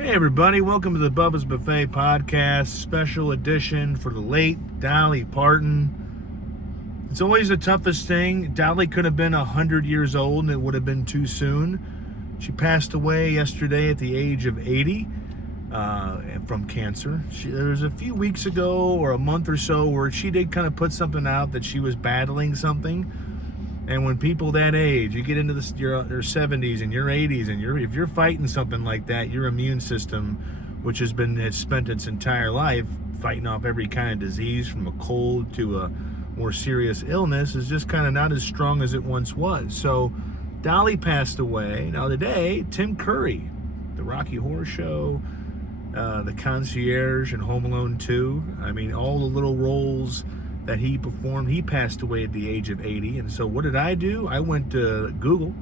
Hey everybody, welcome to the Bubba's Buffet podcast, special edition for the late Dolly Parton. It's always the toughest thing. Dolly could have been 100 years old and it would have been too soon. She passed away yesterday at the age of 80 from cancer. There was a few weeks ago or a month or so where she did kind of put something out that she was battling something. And when people that age, you get into your 70s and your 80s, and if you're fighting something like that, your immune system, which has spent its entire life fighting off every kind of disease, from a cold to a more serious illness, is just kind of not as strong as it once was. So Dolly passed away. Now today, Tim Curry, the Rocky Horror Show, the concierge in Home Alone 2, I mean, all the little roles that he performed, he passed away at the age of 80. And so what did I do? I went to Google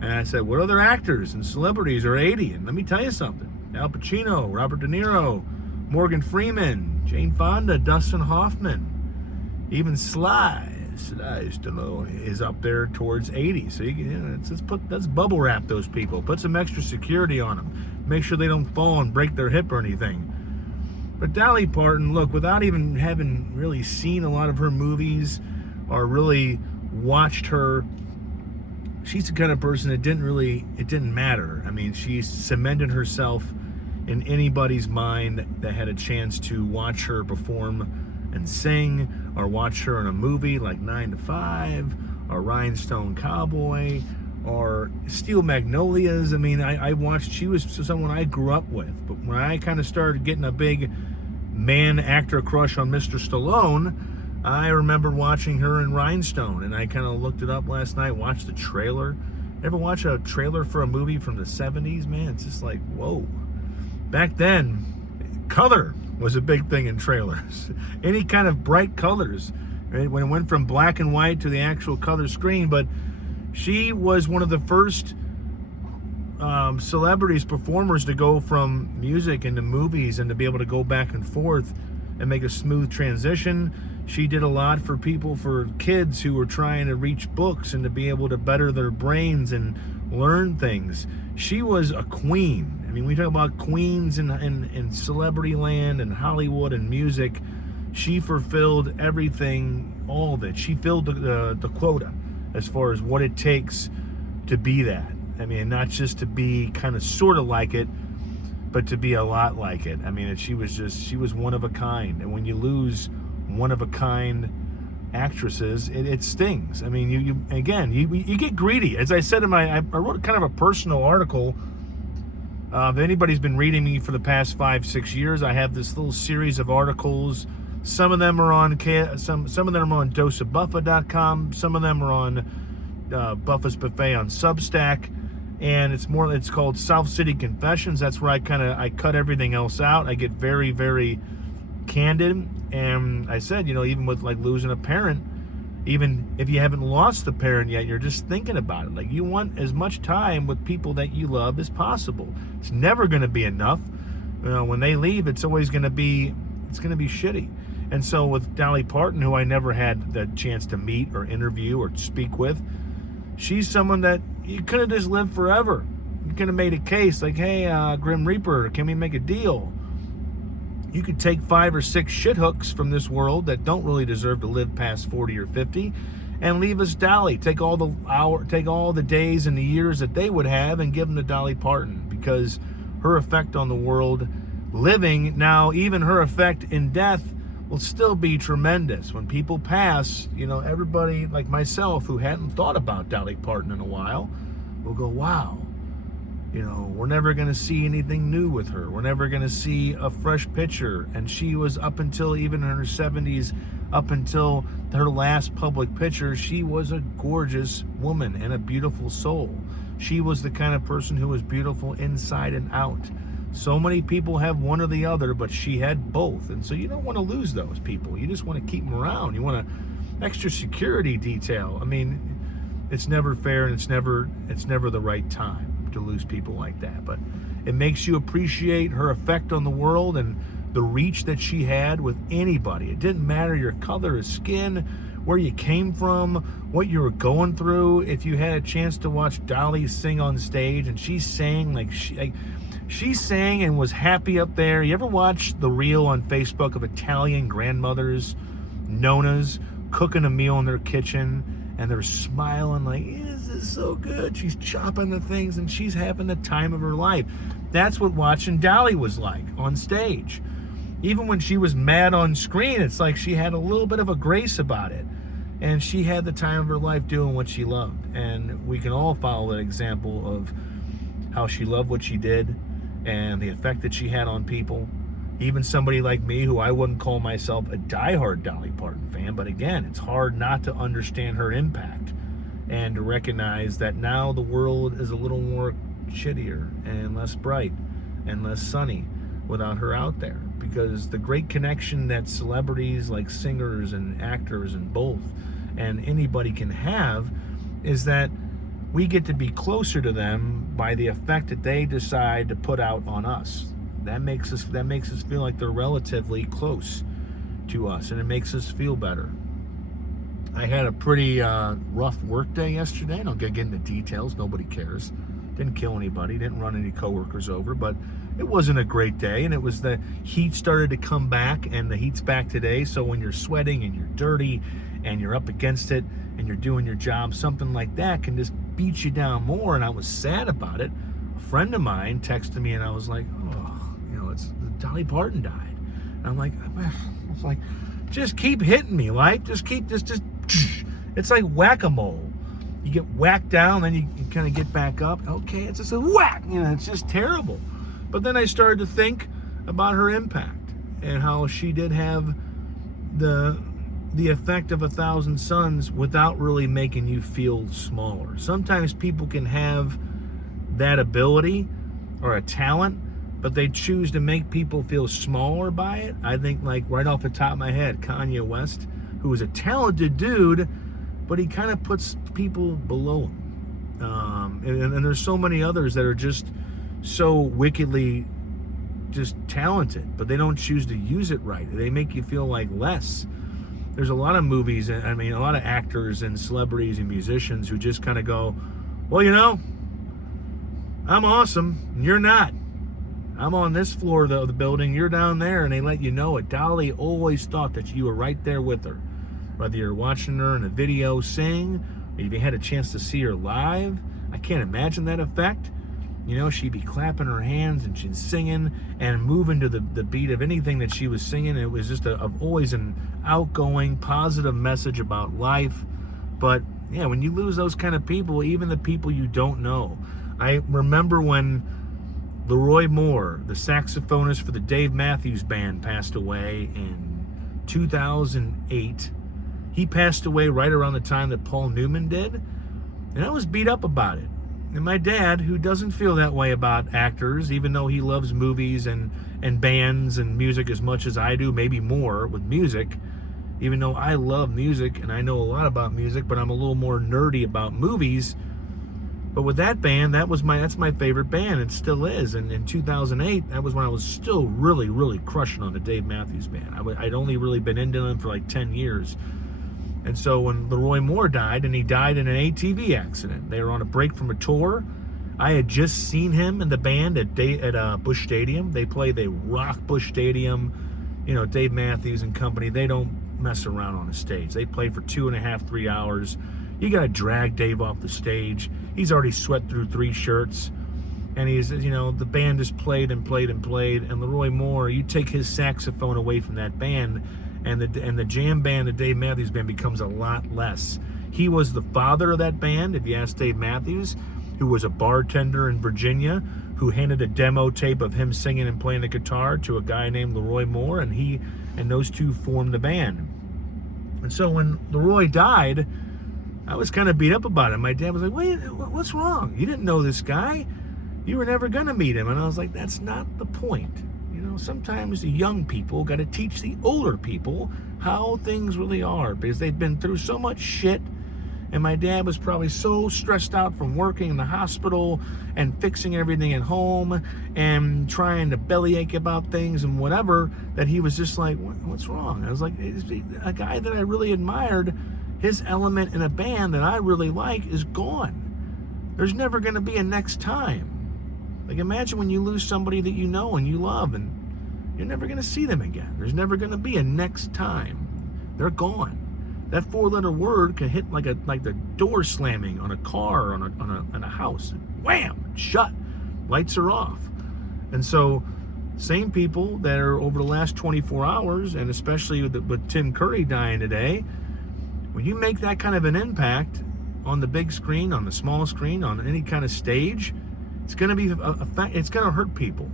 and I said, what other actors and celebrities are 80? And let me tell you something. Al Pacino, Robert De Niro, Morgan Freeman, Jane Fonda, Dustin Hoffman, even Sly Stallone is up there towards 80. So let's bubble wrap those people. Put some extra security on them. Make sure they don't fall and break their hip or anything. But Dolly Parton, look, without even having really seen a lot of her movies or really watched her, she's the kind of person that it didn't matter. I mean, she cemented herself in anybody's mind that had a chance to watch her perform and sing, or watch her in a movie like 9 to 5, or Rhinestone Cowboy, or Steel Magnolias. I mean, I watched, she was someone I grew up with. But when I kind of started getting a big man actor crush on Mr. Stallone, I remember watching her in Rhinestone, and I kind of looked it up last night, watched the trailer. Ever watch a trailer for a movie from the 70s? Man, it's just like, whoa. Back then, color was a big thing in trailers. Any kind of bright colors, right? When it went from black and white to the actual color screen. But she was one of the first celebrities, performers, to go from music into movies and to be able to go back and forth and make a smooth transition. She did a lot for people, for kids who were trying to reach books and to be able to better their brains and learn things. She was a queen. I mean, we talk about queens in celebrity land and Hollywood and music. She fulfilled everything, all of it. She filled the quota as far as what it takes to be that. I mean, not just to be kind of sort of like it, but to be a lot like it. I mean, she was one of a kind. And when you lose one of a kind actresses, it stings. I mean, you get greedy. As I said I wrote kind of a personal article. If anybody's been reading me for the past 5-6 years, I have this little series of articles. Some of them are on some of them are on doseofbuffa.com. Some of them are on Buffa's Buffet on Substack, and it's called South City Confessions. That's where I cut everything else out. I get very, very candid, and I said, even with like losing a parent, even if you haven't lost the parent yet, you're just thinking about it. Like, you want as much time with people that you love as possible. It's never going to be enough. When they leave, it's always going to be shitty. And so with Dolly Parton, who I never had the chance to meet or interview or speak with, she's someone that you could have just lived forever. You could have made a case like, hey, Grim Reaper, can we make a deal? You could take 5 or 6 shit hooks from this world that don't really deserve to live past 40 or 50 and leave us Dolly. Take all the days and the years that they would have and give them to Dolly Parton, because her effect on the world living, now even her effect in death, will still be tremendous. When people pass, everybody like myself who hadn't thought about Dolly Parton in a while will go, wow, we're never going to see anything new with her. We're never going to see a fresh picture. And she was, up until even in her 70s, up until her last public picture, she was a gorgeous woman and a beautiful soul. She was the kind of person who was beautiful inside and out. So many people have one or the other, but she had both. And so you don't want to lose those people. You just want to keep them around. You want an extra security detail. I mean, it's never fair, and it's never the right time to lose people like that. But it makes you appreciate her effect on the world and the reach that she had with anybody. It didn't matter your color of skin, where you came from, what you were going through. If you had a chance to watch Dolly sing on stage, and she sang like She sang and was happy up there. You ever watch the reel on Facebook of Italian grandmothers, nonas, cooking a meal in their kitchen, and they're smiling like, this is so good. She's chopping the things, and she's having the time of her life. That's what watching Dolly was like on stage. Even when she was mad on screen, it's like she had a little bit of a grace about it. And she had the time of her life doing what she loved. And we can all follow that example of how she loved what she did and the effect that she had on people. Even somebody like me, who I wouldn't call myself a diehard Dolly Parton fan, but again, it's hard not to understand her impact and to recognize that now the world is a little more shittier and less bright and less sunny without her out there. Because the great connection that celebrities like singers and actors and both and anybody can have is that we get to be closer to them by the effect that they decide to put out on us. That makes us feel like they're relatively close to us, and it makes us feel better. I had a pretty rough work day yesterday. I don't get into details. Nobody cares. Didn't kill anybody. Didn't run any coworkers over. But it wasn't a great day. And it was the heat started to come back. And the heat's back today. So when you're sweating and you're dirty and you're up against it and you're doing your job, something like that can just beat you down more. And I was sad about it. A friend of mine texted me and I was like, it's Dolly Parton died. And I'm like, just keep hitting me, life. Just it's like whack-a-mole. You get whacked down, then you kind of get back up. Okay, it's just a whack. It's just terrible. But then I started to think about her impact and how she did have the effect of 1,000 suns without really making you feel smaller. Sometimes people can have that ability or a talent, but they choose to make people feel smaller by it. I think, like, right off the top of my head, Kanye West, who is a talented dude, but he kind of puts people below him. And there's so many others that are just so wickedly just talented, but they don't choose to use it right. They make you feel like less. There's a lot of movies, a lot of actors and celebrities and musicians who just kind of go, well, I'm awesome, and you're not. I'm on this floor of the building, you're down there, and they let you know it. Dolly always thought that you were right there with her. Whether you're watching her in a video sing, or if you had a chance to see her live, I can't imagine that effect. She'd be clapping her hands and she's singing and moving to the beat of anything that she was singing. It was just always an outgoing, positive message about life. But yeah, when you lose those kind of people, even the people you don't know. I remember when Leroy Moore, the saxophonist for the Dave Matthews Band, passed away in 2008. He passed away right around the time that Paul Newman did, and I was beat up about it. And my dad, who doesn't feel that way about actors, even though he loves movies and bands and music as much as I do, maybe more with music, even though I love music and I know a lot about music, but I'm a little more nerdy about movies. But with that band, that's my favorite band. It still is. And in 2008, that was when I was still really, really crushing on the Dave Matthews Band. I'd only really been into them for like 10 years. And so when Leroy Moore died, and he died in an ATV accident, they were on a break from a tour. I had just seen him and the band at Busch Stadium. They rock Busch Stadium. Dave Matthews and company, they don't mess around on a stage. They play for 2.5, 3 hours. You got to drag Dave off the stage. He's already sweat through 3 shirts. And the band just played and played and played. And Leroy Moore, you take his saxophone away from that band, and the jam band, the Dave Matthews Band, becomes a lot less. He was the father of that band, if you ask Dave Matthews, who was a bartender in Virginia, who handed a demo tape of him singing and playing the guitar to a guy named Leroy Moore, and those two formed the band. And so when Leroy died, I was kind of beat up about it. My dad was like, wait, what's wrong? You didn't know this guy. You were never going to meet him. And I was like, that's not the point. Sometimes the young people got to teach the older people how things really are, because they've been through so much shit. And my dad was probably so stressed out from working in the hospital and fixing everything at home and trying to bellyache about things and whatever, that he was just like, what's wrong? I was like, a guy that I really admired, his element in a band that I really like is gone. There's never going to be a next time. Like, imagine when you lose somebody that you know and you love, and you're never going to see them again. There's never going to be a next time. They're gone. That 4-letter word can hit like the door slamming on a car, on a house. Wham! Shut. Lights are off. And so, same people that are over the last 24 hours, and especially with Tim Curry dying today, when you make that kind of an impact on the big screen, on the small screen, on any kind of stage, it's going to be it's going to hurt people,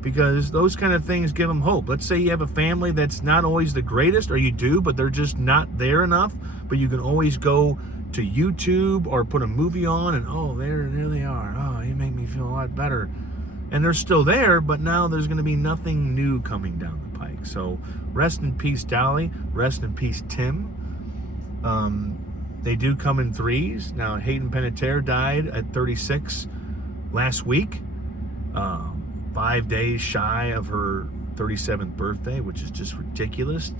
because those kind of things give them hope. Let's say you have a family that's not always the greatest, or you do, but they're just not there enough, but you can always go to YouTube or put a movie on, and oh, there they are. Oh, you make me feel a lot better. And they're still there, but now there's going to be nothing new coming down the pike. So rest in peace, Dolly. Rest in peace, Tim. They do come in threes. Now, Hayden Panettiere died at 36 last week, 5 days shy of her 37th birthday, which is just ridiculous.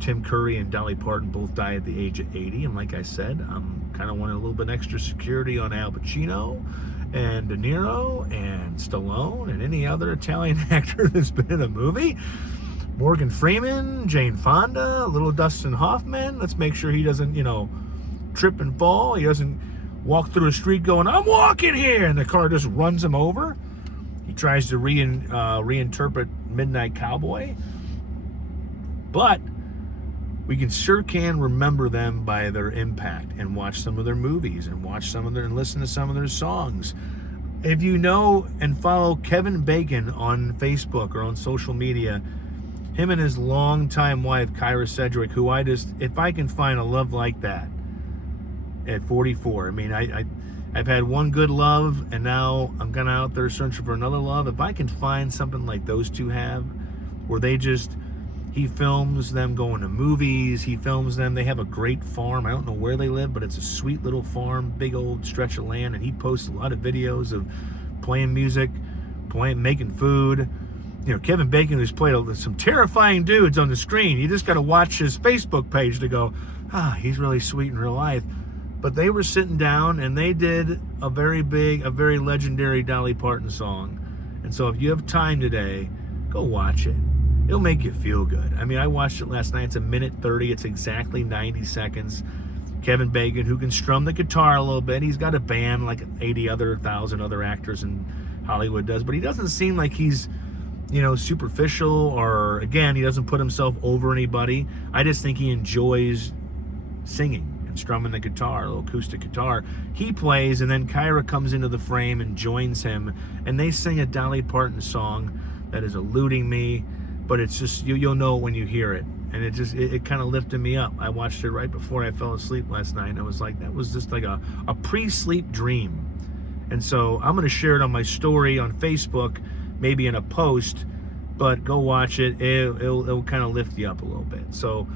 Tim Curry and Dolly Parton both died at the age of 80. And like I said, I'm kind of wanting a little bit extra security on Al Pacino and De Niro and Stallone and any other Italian actor that's been in a movie. Morgan Freeman, Jane Fonda, little Dustin Hoffman. Let's make sure he doesn't, trip and fall. He doesn't walk through a street going, "I'm walking here," and the car just runs him over. He tries to reinterpret Midnight Cowboy. But we sure can remember them by their impact, and watch some of their movies, and and listen to some of their songs. If you know and follow Kevin Bacon on Facebook or on social media, him and his longtime wife, Kyra Sedgwick, who if I can find a love like that at 44, I mean, I've had one good love, and now I'm kind of out there searching for another love. If I can find something like those two have, where he films them going to movies, he films them, they have a great farm. I don't know where they live, but it's a sweet little farm, big old stretch of land, and he posts a lot of videos of playing music, making food. Kevin Bacon, who's played some terrifying dudes on the screen. You just got to watch his Facebook page to go, he's really sweet in real life. But they were sitting down, and they did a very legendary Dolly Parton song. And so if you have time today, go watch it. It'll make you feel good. I mean, I watched it last night. It's 1:30. It's exactly 90 seconds. Kevin Bacon, who can strum the guitar a little bit. He's got a band like 1,000 other actors in Hollywood does. But he doesn't seem like he's, superficial, or, again, he doesn't put himself over anybody. I just think he enjoys singing and strumming the guitar, a little acoustic guitar. He plays, and then Kyra comes into the frame and joins him, and they sing a Dolly Parton song that is eluding me, but it's just, you'll know it when you hear it. And it kind of lifted me up. I watched it right before I fell asleep last night, and I was like, that was just like a pre-sleep dream. And so I'm going to share it on my story on Facebook, maybe in a post, but go watch it. It'll kind of lift you up a little bit. So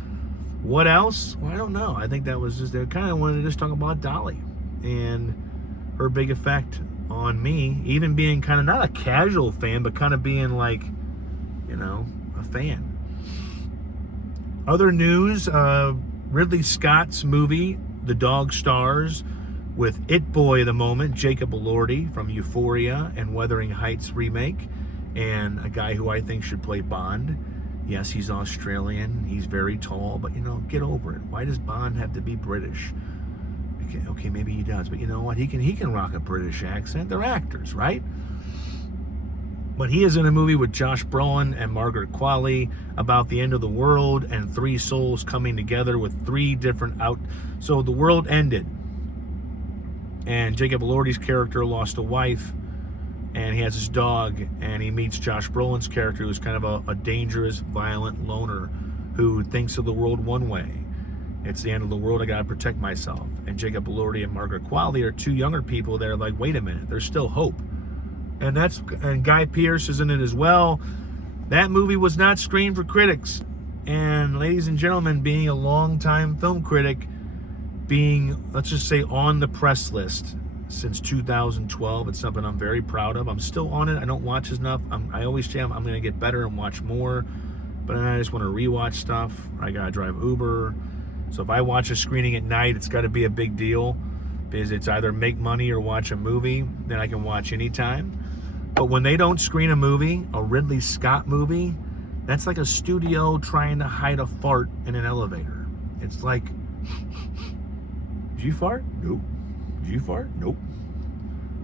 what else? Well, I don't know. I think that was I kind of wanted to just talk about Dolly and her big effect on me, even being kind of not a casual fan, but kind of being like, a fan. Other news, Ridley Scott's movie, The Dog Stars, with It Boy of the moment, Jacob Elordi from Euphoria and Wuthering Heights remake, and a guy who I think should play Bond. Yes, he's Australian, he's very tall, but get over it. Why does Bond have to be British? Okay, maybe he does, but you know what? He can rock a British accent. They're actors, right? But he is in a movie with Josh Brolin and Margaret Qualley about the end of the world and three souls coming together with three different So the world ended, and Jacob Elordi's character lost a wife, and he has his dog, and he meets Josh Brolin's character, who's kind of a dangerous, violent loner who thinks of the world one way. It's the end of the world, I gotta protect myself. And Jacob Elordi and Margaret Qualley are two younger people that are like, wait a minute, there's still hope. And Guy Pearce is in it as well. That movie was not screened for critics. And ladies and gentlemen, being a longtime film critic, being, let's just say, on the press list since 2012, it's something I'm very proud of. I'm still on it. I don't watch enough. I always say I'm going to get better and watch more. But then I just want to rewatch stuff. I got to drive Uber. So if I watch a screening at night, it's got to be a big deal, because it's either make money or watch a movie that I can watch anytime. But when they don't screen a movie, a Ridley Scott movie, that's like a studio trying to hide a fart in an elevator. It's like, did you fart? Nope. Did you fart? Nope.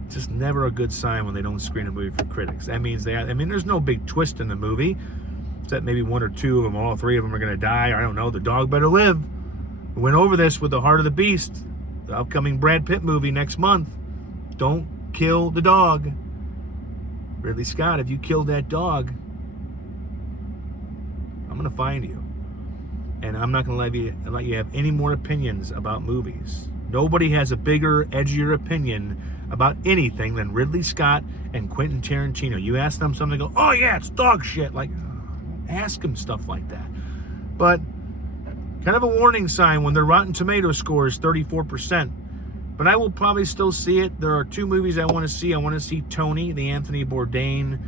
It's just never a good sign when they don't screen a movie for critics. That means there's no big twist in the movie, except maybe one or two of them, all three of them are going to die. I don't know. The dog better live. We went over this with The Heart of the Beast, the upcoming Brad Pitt movie next month. Don't kill the dog. Ridley Scott, if you killed that dog, I'm going to find you. And I'm not going to let you have any more opinions about movies. Nobody has a bigger, edgier opinion about anything than Ridley Scott and Quentin Tarantino. You ask them something, they go, oh yeah, it's dog shit. Like, ask them stuff like that. But kind of a warning sign when their Rotten Tomato score is 34%. But I will probably still see it. There are two movies I want to see. I want to see Tony, the Anthony Bourdain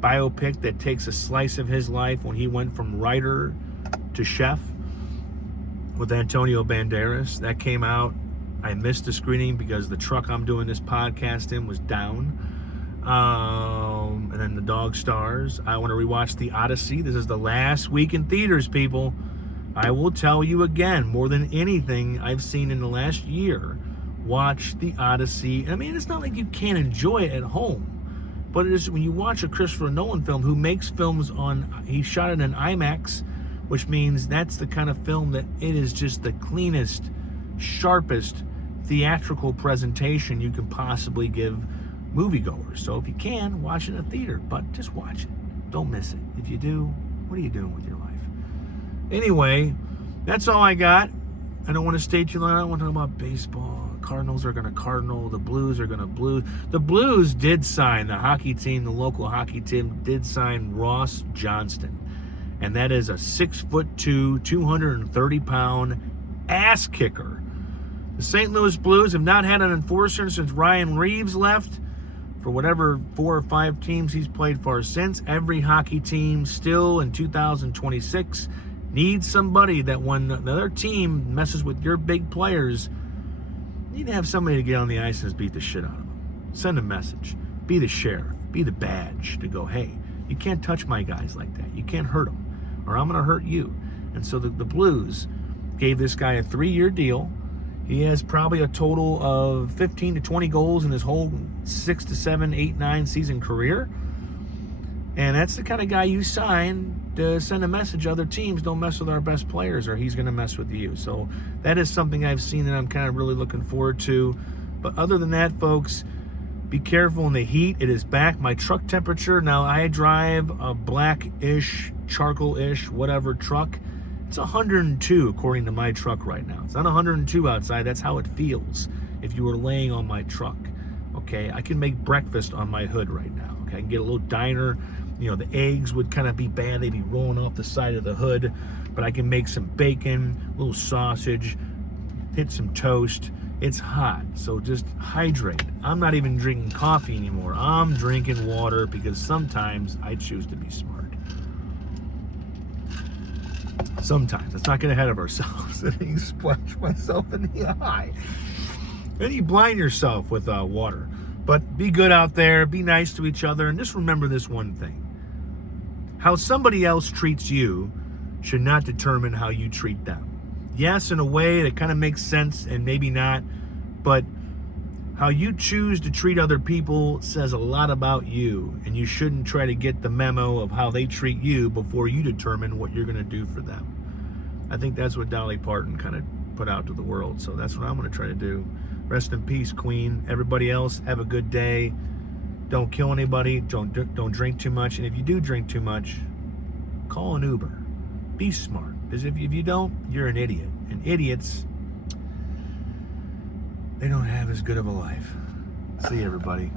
biopic that takes a slice of his life when he went from writer to chef with Antonio Banderas. That came out. I missed the screening because the truck I'm doing this podcast in was down. And then The Dog Stars. I want to rewatch The Odyssey. This is the last week in theaters, people. I will tell you again, more than anything I've seen in the last year, watch The Odyssey. I mean, it's not like you can't enjoy it at home. But it is when you watch a Christopher Nolan film who makes films he shot it in IMAX, which means that's the kind of film that it is just the cleanest, sharpest theatrical presentation you can possibly give moviegoers. So if you can, watch it in a theater, but just watch it. Don't miss it. If you do, what are you doing with your life? Anyway, that's all I got. I don't want to stay too long. I don't want to talk about baseball. Cardinals are going to Cardinal. The Blues are going to Blue. The Blues did sign, the hockey team, the local hockey team did sign Ross Johnston. And that is a 6'2", 230-pound ass kicker. The St. Louis Blues have not had an enforcer since Ryan Reeves left. For whatever 4 or 5 teams he's played for since. Every hockey team still in 2026 needs somebody that when another team messes with your big players, you need to have somebody to get on the ice and beat the shit out of them. Send a message. Be the sheriff. Be the badge to go, hey, you can't touch my guys like that. You can't hurt them, or I'm going to hurt you. And so the Blues gave this guy a 3-year deal. He has probably a total of 15 to 20 goals in his whole 6 to 7, 8, 9 season career. And that's the kind of guy you sign to send a message. Other teams don't mess with our best players, or he's going to mess with you. So that is something I've seen that I'm kind of really looking forward to. But other than that, folks, be careful in the heat. It is back. My truck temperature, now I drive a black-ish, charcoal-ish, whatever truck. It's 102 according to my truck right now. It's not 102 outside. That's how it feels if you were laying on my truck. Okay, I can make breakfast on my hood right now. Okay, I can get a little diner. You know, the eggs would kind of be bad. They'd be rolling off the side of the hood. But I can make some bacon, a little sausage, hit some toast. It's hot, so just hydrate. I'm not even drinking coffee anymore. I'm drinking water because sometimes I choose to be smart. Sometimes. Let's not get ahead of ourselves. And you splash myself in the eye. And you blind yourself with water. But be good out there. Be nice to each other. And just remember this one thing. How somebody else treats you should not determine how you treat them. Yes, in a way that kind of makes sense and maybe not. But how you choose to treat other people says a lot about you. And you shouldn't try to get the memo of how they treat you before you determine what you're going to do for them. I think that's what Dolly Parton kind of put out to the world. So that's what I'm going to try to do. Rest in peace, Queen. Everybody else, have a good day. Don't kill anybody. Don't drink too much. And if you do drink too much, call an Uber. Be smart. Because if you don't, you're an idiot. And idiots, they don't have as good of a life. See you, everybody.